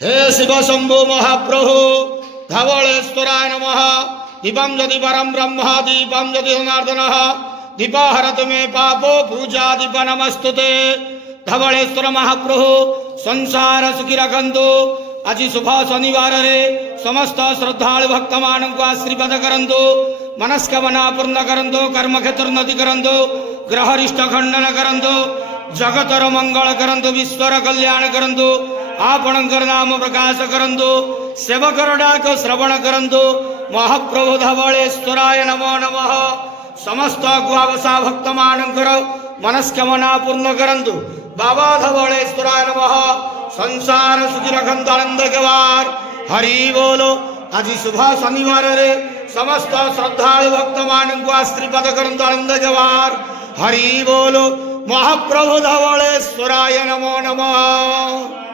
हे शिव शंभो महाप्रभु धवलेश्वराय नमः। दीपं यदि परम ब्रह्म दीपं यदि जनार्दन दीपहरतु मे पापो पूजा दीप नमस्तुते। धवलेश्वर महाप्रभु संसार सुखी रखंतु। आज शुभ शनिवार रे समस्त श्रद्धालु भक्त मान को आशीर्वाद करंतु। मनस्कामना पूर्ण करंतु। कर्म क्षेत्र उन्नति करंतु। ग्रहरिष्ट खंडन करंतु। जगतर मंगल करंतु। विश्वर कल्याण करंतु। आपणकर नाम प्रकाश करंतु। सेवकर डाक श्रवण करंतु। महाप्रभु धवलेश्वराय नमो नमः। समस्त गुआवसा भक्त मानकर मनस्कामना पूर्ण करंतु। बाबा धवलेश्वराय नमः। संसार सुखी रखंतु आनंद केवार हरि बोलो। आज शुभ शनिवार रे समस्त श्रद्धालु भक्त मान को आशीर्वाद करंतु आनंद केवार हरि बोलो। महाप्रभु धवलेश्वराय नमो नमः।